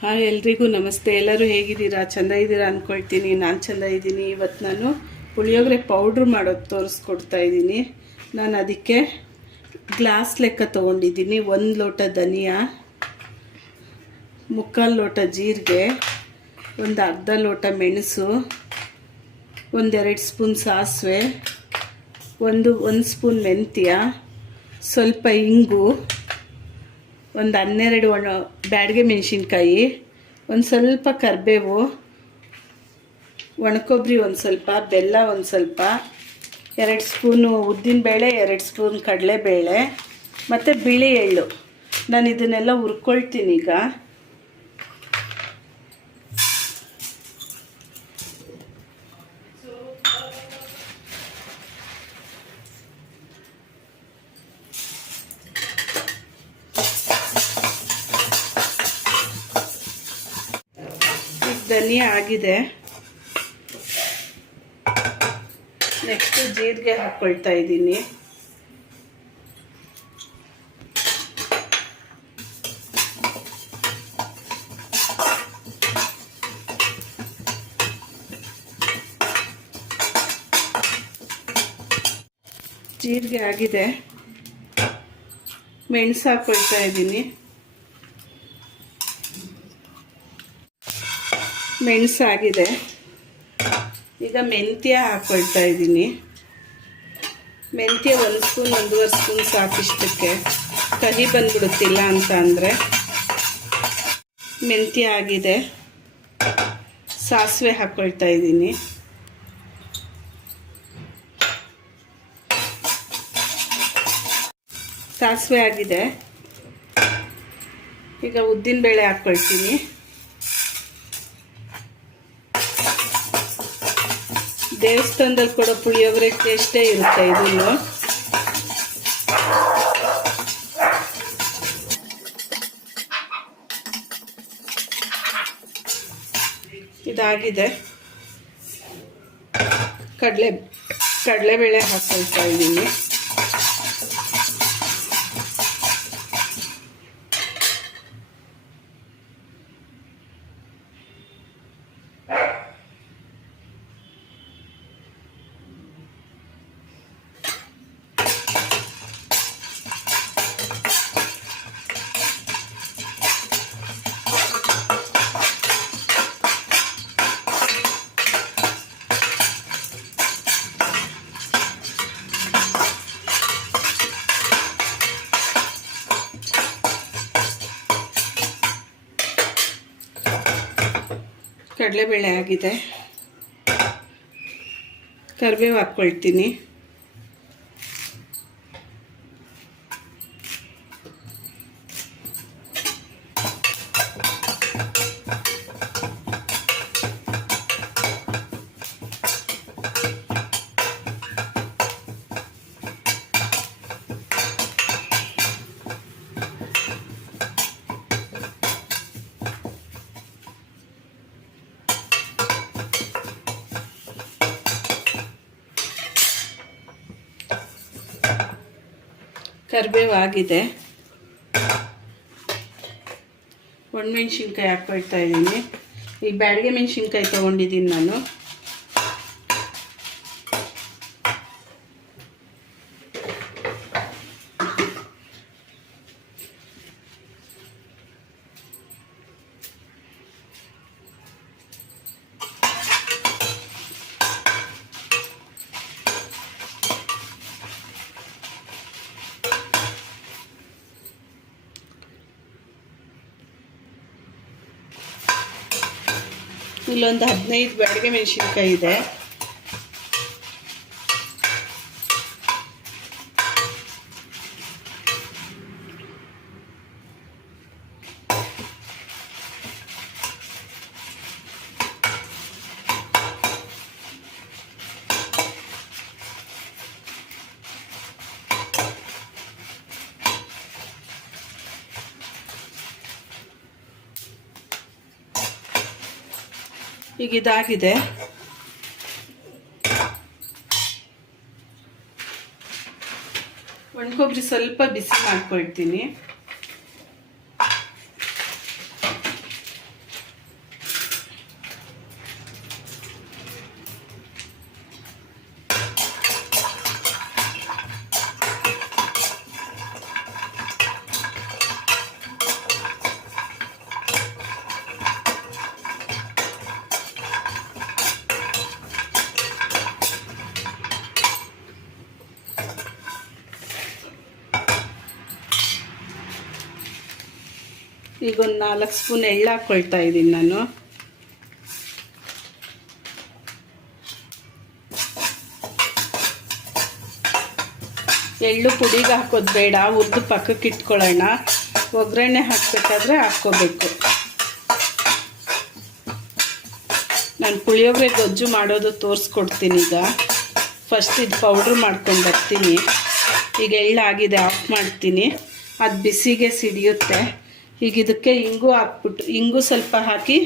hi ಎಲ್ರಿಗೂ ನಮಸ್ತೆ ಎಲ್ಲರೂ ಹೇಗಿದ್ದೀರಾ ಚೆಂದ ಇದ್ದೀರಾ ಅಂದ್ಕೊಳ್ತೀನಿ ನಾನು ಚೆಂದ ಇದ್ದೀನಿ ಇವತ್ತು ನಾನು ಪುಳಿಯೋಗರೆ ಪೌಡ್ರ್ ಮಾಡೋದು ತೋರಿಸ್ಕೊಡ್ತಾ ಇದ್ದೀನಿ ನಾನು ಅದಕ್ಕೆ ಗ್ಲಾಸ್ ಲೆಕ್ಕ ತೊಗೊಂಡಿದ್ದೀನಿ ಒಂದು ಲೋಟ ಧನಿಯಾ ಮುಕ್ಕಾಲು ಲೋಟ ಜೀರಿಗೆ ಒಂದು ಅರ್ಧ ಲೋಟ ಮೆಣಸು ಒಂದೆರಡು ಸ್ಪೂನ್ ಸಾಸಿವೆ ಒಂದು ಒಂದು ಸ್ಪೂನ್ ಮೆಂತ್ಯ ಸ್ವಲ್ಪ ಇಂಗು ಒಂದು ಹನ್ನೆರಡು ಒಣ ಬ್ಯಾಡಿಗೆ ಮೆಣಸಿನ್ಕಾಯಿ ಒಂದು ಸ್ವಲ್ಪ ಕರಿಬೇವು ಒಣಕೊಬ್ಬರಿ ಒಂದು ಸ್ವಲ್ಪ ಬೆಲ್ಲ ಒಂದು ಸ್ವಲ್ಪ ಎರಡು ಸ್ಪೂನು ಉದ್ದಿನಬೇಳೆ ಎರಡು ಸ್ಪೂನ್ ಕಡಲೆಬೇಳೆ ಮತ್ತು ಬಿಳಿ ಎಳ್ಳು ನಾನು ಇದನ್ನೆಲ್ಲ ಹುರ್ಕೊಳ್ತೀನಿ ಈಗ ಧನಿಯಾ ಆಗಿದೆ ನೆಕ್ಸ್ಟ್ ಜೀರಿಗೆ ಹಾಕ್ಕೊಳ್ತಾ ಇದ್ದೀನಿ ಜೀರಿಗೆ ಆಗಿದೆ ಮೆಣಸು ಹಾಕ್ಕೊಳ್ತಾ ಇದ್ದೀನಿ ಮೆಣಸಾಗಿದೆ ಈಗ ಮೆಂತ್ಯ ಹಾಕ್ಕೊಳ್ತಾ ಇದ್ದೀನಿ ಮೆಂತ್ಯ ಒಂದು ಸ್ಪೂನ್ ಒಂದೂವರೆ ಸ್ಪೂನ್ ಸಾಕಿಷ್ಟಕ್ಕೆ ಕಹಿ ಬಂದ್ಬಿಡುತ್ತಿಲ್ಲ ಅಂತ ಅಂದರೆ ಮೆಂತ್ಯ ಆಗಿದೆ ಸಾಸಿವೆ ಹಾಕ್ಕೊಳ್ತಾ ಇದ್ದೀನಿ ಸಾಸಿವೆ ಆಗಿದೆ ಈಗ ಉದ್ದಿನ ಬೇಳೆ ಹಾಕ್ಕೊಳ್ತೀನಿ ದೇವಸ್ಥಾನದಲ್ಲಿ ಕೊಡೋ ಪುಳಿಯೋಗರೆ ಟೇಸ್ಟೇ ಇರುತ್ತೆ ಇದನ್ನು ಇದಾಗಿದೆ ಕಡಲೆ ಕಡಲೆಬೇಳೆ ಹಾಕೊಳ್ತಾ ಇದ್ದೀನಿ ಕಡಲೆಬೇಳೆ ಆಗಿದೆ ಕರಿಬೇವು ಹಾಕ್ಕೊಳ್ತೀನಿ ಕರಿಬೇವು ಆಗಿದೆ ಒಣಮೆಣ್ಸಿನ್ಕಾಯಿ ಹಾಕ್ಕೊಳ್ತಾ ಇದ್ದೀನಿ ಈ ಬ್ಯಾಳಿಗೆ ಮೆಣಸಿನ್ಕಾಯಿ ತೊಗೊಂಡಿದ್ದೀನಿ ನಾನು ಇಲ್ಲೊಂದು ಹದಿನೈದು ಬ್ಯಾಡಿಗೆ ಮೆಣಸಿನ್ಕಾಯಿ ಇದೆ ಈಗ ಇದಾಗಿದೆ ಒಣಗೊಬ್ರಿ ಸ್ವಲ್ಪ ಬಿಸಿ ಮಾಡ್ಕೊಳ್ತೀನಿ ಒಂದು ನಾಲ್ಕು ಸ್ಪೂನ್ ಎಳ್ಳು ಹಾಕ್ಕೊಳ್ತಾ ಇದ್ದೀನಿ ನಾನು ಎಳ್ಳು ಪುಡಿಗೆ ಹಾಕೋದು ಬೇಡ ಉದ್ದು ಪಕ್ಕಕ್ಕೆ ಇಟ್ಕೊಳ್ಳೋಣ ಒಗ್ಗರಣೆ ಹಾಕ್ಬೇಕಾದ್ರೆ ಹಾಕ್ಕೋಬೇಕು ನಾನು ಪುಳಿಯೋಗರೆ ಗೊಜ್ಜು ಮಾಡೋದು ತೋರಿಸ್ಕೊಡ್ತೀನಿ ಈಗ ಫಸ್ಟ್ ಇದು ಪೌಡ್ರ್ ಮಾಡ್ಕೊಂಡು ಬರ್ತೀನಿ ಈಗ ಎಳ್ಳಾಗಿದೆ ಆಫ್ ಮಾಡ್ತೀನಿ ಅದು ಬಿಸಿಗೆ ಸಿಡಿಯುತ್ತೆ ಈಗ ಇದಕ್ಕೆ ಇಂಗು ಹಾಕ್ಬಿಟ್ಟು ಇಂಗು ಸ್ವಲ್ಪ ಹಾಕಿ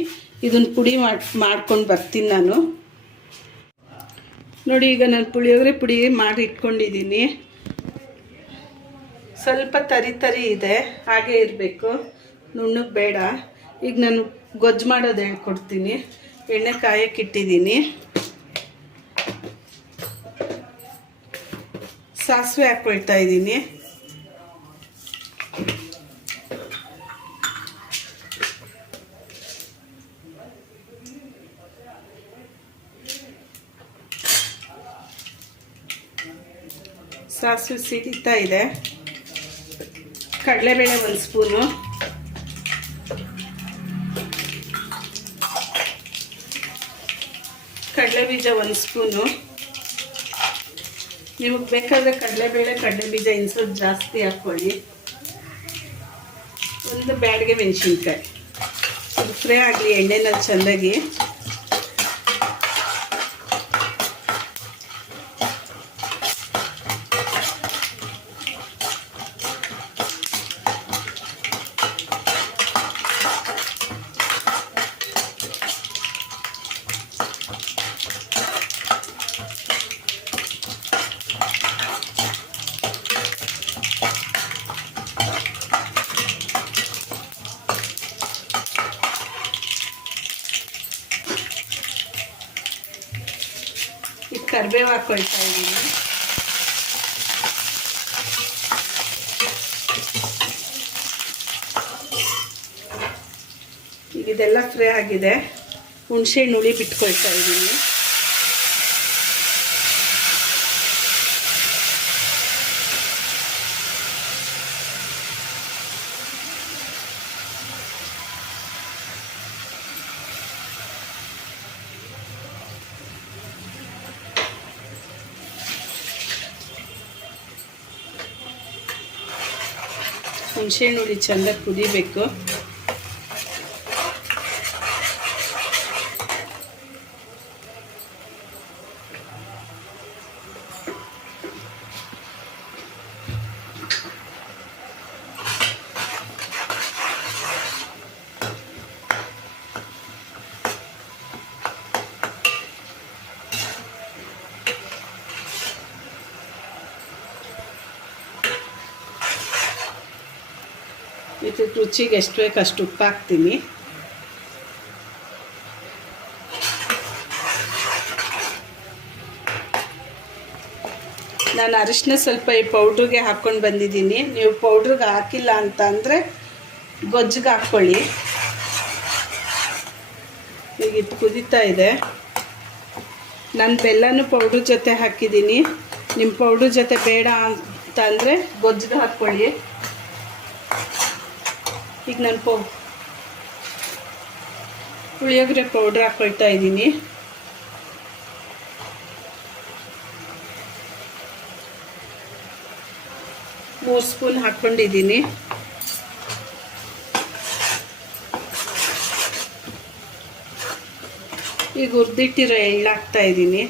ಇದನ್ನ ಪುಡಿ ಮಾಡಿ ಮಾಡ್ಕೊಂಡು ಬರ್ತೀನಿ ನಾನು ನೋಡಿ ಈಗ ನಾನು ಪುಳಿಯೋಗರೆ ಪುಡಿ ಮಾಡಿ ಇಟ್ಕೊಂಡಿದ್ದೀನಿ ಸ್ವಲ್ಪ ತರಿ ತರಿ ಇದೆ ಹಾಗೆ ಇರಬೇಕು ನುಣ್ಣಗೆ ಬೇಡ ಈಗ ನಾನು ಗೊಜ್ಜು ಮಾಡೋದು ಹೇಳ್ಕೊಡ್ತೀನಿ ಎಣ್ಣೆ ಕಾಯಕ್ಕೆ ಇಟ್ಟಿದ್ದೀನಿ ಸಾಸಿವೆ ಹಾಕ್ಕೊಳ್ತಾ ಇದ್ದೀನಿ ಸಾಸಿವೆ ಸಿಗ್ತಾ ಇದೆ ಕಡಲೆಬೇಳೆ ಒಂದು ಸ್ಪೂನು ಕಡಲೆ ಬೀಜ ಒಂದು ಸ್ಪೂನು ನಿಮಗೆ ಬೇಕಾದರೆ ಕಡಲೆಬೇಳೆ ಕಡಲೆ ಬೀಜ ಇನ್ಸೋದು ಜಾಸ್ತಿ ಹಾಕ್ಕೊಳ್ಳಿ ಒಂದು ಬ್ಯಾಡಿಗೆ ಮೆಣಸಿನ್ಕಾಯಿ ಫ್ರೈ ಆಗಲಿ ಎಣ್ಣೆನ ಚೆಂದಾಗಿ ಕರ್ಬೇವು ಹಾಕ್ಕೊಳ್ತಾ ಇದ್ದೀನಿ ಇದೆಲ್ಲ ಫ್ರೈ ಆಗಿದೆ ಹುಣಸೆ ಹುಳಿ ಬಿಟ್ಕೊಳ್ತಾ ಇದ್ದೀನಿ ಹುಣಸೆ ಹುಳಿ ಚೆಂದ ಕುದಿಬೇಕು ರುಚಿಗೆ ಎಷ್ಟು ಬೇಕು ಅಷ್ಟು ಉಪ್ಪು ಹಾಕ್ತೀನಿ ನಾನು ಅರಿಶಿನ ಸ್ವಲ್ಪ ಈ ಪೌಡ್ರಿಗೆ ಹಾಕ್ಕೊಂಡು ಬಂದಿದ್ದೀನಿ ನೀವು ಪೌಡ್ರಿಗೆ ಹಾಕಿಲ್ಲ ಅಂತ ಅಂದರೆ ಗೊಜ್ಜಿಗೆ ಹಾಕ್ಕೊಳ್ಳಿ ಈಗ ಇದು ಕುದೀತಾ ಇದೆ ನಾನು ಬೆಲ್ಲನೂ ಪೌಡ್ರ್ ಜೊತೆ ಹಾಕಿದ್ದೀನಿ ನಿಮ್ಮ ಪೌಡ್ರ್ ಜೊತೆ ಬೇಡ ಅಂತ ಅಂದರೆ ಗೊಜ್ಜಿಗೆ ಹಾಕ್ಕೊಳ್ಳಿ ಈಗ ನಾನು ಪೌ ಪುಳಿಯೋಗರೆ ಪೌಡ್ರ್ ಹಾಕೊಳ್ತಾ ಇದ್ದೀನಿ ಮೂರು ಸ್ಪೂನ್ ಹಾಕ್ಕೊಂಡಿದ್ದೀನಿ ಈಗ ಹುರ್ದಿಟ್ಟಿರೋ ಎಳ್ಳು ಹಾಕ್ತಾ ಇದ್ದೀನಿ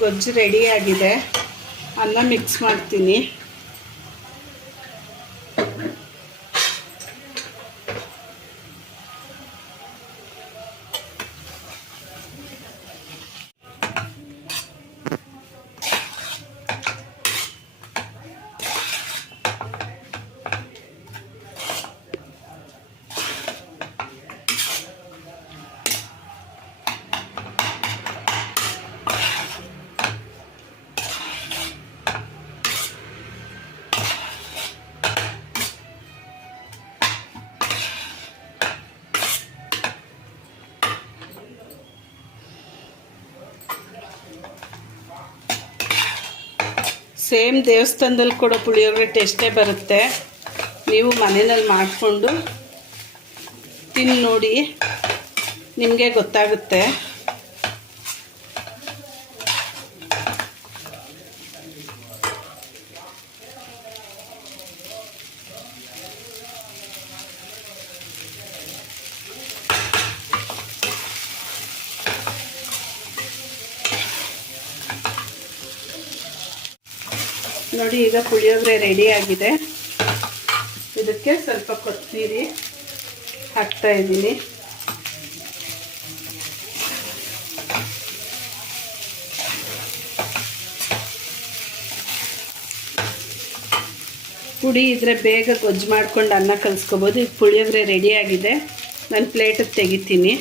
ಗೊಜ್ಜು ರೆಡಿಯಾಗಿದೆ ಅನ್ನ ಮಿಕ್ಸ್ ಮಾಡ್ತೀನಿ ಸೇಮ್ ದೇವಸ್ಥಾನದಲ್ಲಿ ಕೂಡ ಪುಳಿಯೋಗರೆ ಟೇಸ್ಟೇ ಬರುತ್ತೆ ನೀವು ಮನೆಯಲ್ಲಿ ಮಾಡಿಕೊಂಡು ತಿನ್ನು ನೋಡಿ ನಿಮಗೆ ಗೊತ್ತಾಗುತ್ತೆ ನೋಡಿ ಈಗ ಪುಳಿಯೋಗರೆ ಆಗಿದೆ ಇದಕ್ಕೆ ಸ್ವಲ್ಪ ಕೊತ್ತಂಬರಿ ಹಾಕ್ತಾ ಇದ್ದೀನಿ ಪುಡಿ ಇದ್ರೆ ಬೇಗ ಗೊಜ್ಜು ಮಾಡ್ಕೊಂಡು ಅನ್ನ ಕಲಿಸ್ಕೋಬೋದು ಈಗ ಪುಳಿಯೋಗರೆ ಆಗಿದೆ ನಾನು ಪ್ಲೇಟಿಗೆ ತೆಗಿತೀನಿ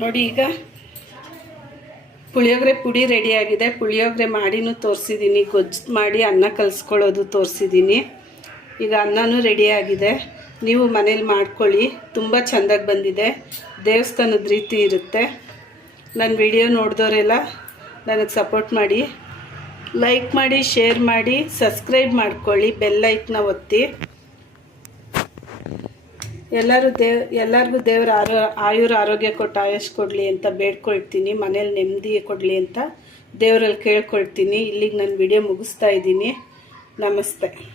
ನೋಡಿ ಈಗ ಪುಳಿಯೋಗರೆ ಪುಡಿ ರೆಡಿಯಾಗಿದೆ ಪುಳಿಯೋಗರೆ ಮಾಡಿನೂ ತೋರಿಸಿದ್ದೀನಿ ಗೊಜ್ಜು ಮಾಡಿ ಅನ್ನ ಕಲಿಸ್ಕೊಳ್ಳೋದು ತೋರಿಸಿದ್ದೀನಿ ಈಗ ಅನ್ನನೂ ರೆಡಿಯಾಗಿದೆ ನೀವು ಮನೇಲಿ ಮಾಡ್ಕೊಳ್ಳಿ ತುಂಬ ಚೆಂದಾಗಿ ಬಂದಿದೆ ದೇವಸ್ಥಾನದ ರೀತಿ ಇರುತ್ತೆ ನನ್ನ ವಿಡಿಯೋ ನೋಡಿದವರೆಲ್ಲ ನನಗೆ ಸಪೋರ್ಟ್ ಮಾಡಿ ಲೈಕ್ ಮಾಡಿ ಶೇರ್ ಮಾಡಿ ಸಬ್ಸ್ಕ್ರೈಬ್ ಮಾಡ್ಕೊಳ್ಳಿ ಬೆಲ್ಲೈಕ್ನ ಒತ್ತಿ ಎಲ್ಲರೂ ದೇವ್ ಎಲ್ಲರಿಗೂ ದೇವರ ಆರೋ ಆಯುರ ಆರೋಗ್ಯ ಕೊಟ್ಟು ಆಯಸ್ ಕೊಡಲಿ ಅಂತ ಬೇಡ್ಕೊಳ್ತೀನಿ ಮನೇಲಿ ನೆಮ್ಮದಿ ಕೊಡಲಿ ಅಂತ ದೇವರಲ್ಲಿ ಕೇಳ್ಕೊಳ್ತೀನಿ ಇಲ್ಲಿಗೆ ನಾನು ವಿಡಿಯೋ ಮುಗಿಸ್ತಾ ಇದ್ದೀನಿ ನಮಸ್ತೆ